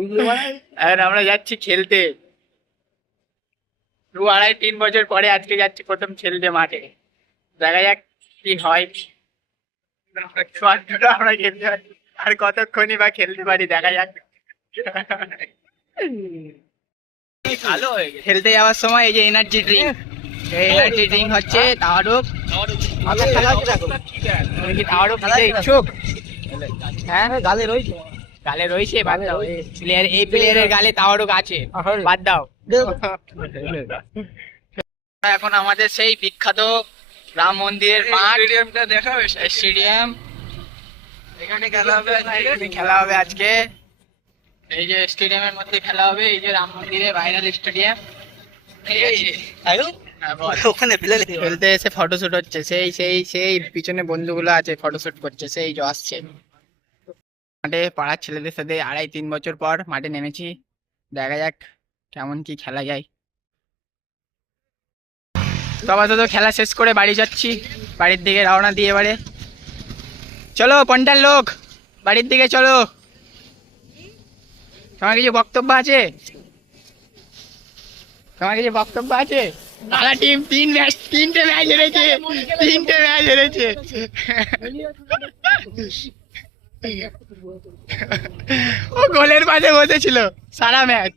এখন আমরা যাচ্ছি খেলতে 2-2.5-3 বছর পরে আজকে যাচ্ছি প্রথম খেলতে মাঠে। দেখা যাক কি হয়। আমরা খেলতে পারি আর কতক্ষণই বা খেলতে পারি, দেখা যাক। ভালো খেলতে যাওয়ার সময় এই যে এনার্জি ড্রিঙ্ক, এই এনার্জি ড্রিঙ্ক হচ্ছে তাওয়ারুক। তুমি কি তাওয়ারুক খেলতে ইচ্ছুক? হ্যাঁ গালে রয়েছে, গালে রয়েছে, বাদ দাও। প্লেয়ার এই প্লেয়ারের গালে তাওয়ারুক আছে, বাদ দাও। এখন আমাদের সেই বিখ্যাত রাম মন্দিরের মাঠ, স্টেডিয়ামটা দেখা হবে, স্টেডিয়াম। এখানে খেলা হবে, খেলা হবে আজকে। এই যে স্টেডিয়ামের মধ্যে খেলা হবে, এই যে রাম মন্দিরের ভাইরাল স্টেডিয়াম। ওখানে খেলতে এসে ফটোশুট হচ্ছে, সেই সেই সেই পিছনে বন্ধুগুলো আছে, ফটোশুট করছে, সেই যে আসছে। মাঠে পাড়ার ছেলেদের সাথে 2.5-3 বছর পর মাঠে নেমেছি, দেখা যাক কেমন কি খেলা যায়। তো আপাতত খেলা শেষ করে বাড়ি যাচ্ছি, বাড়ির দিকে রওনা দিয়ে। এবারে চলো পন্টার লোক, বাড়ির দিকে চলো। তোমার কিছু বক্তব্য আছে? তোমার কিছু বক্তব্য আছে? বাংলা টিম 3টে ম্যাচ হেরেছে, 3টে ম্যাচ হেরেছে। ও গোলের পাশে বসেছিল সারা ম্যাচ।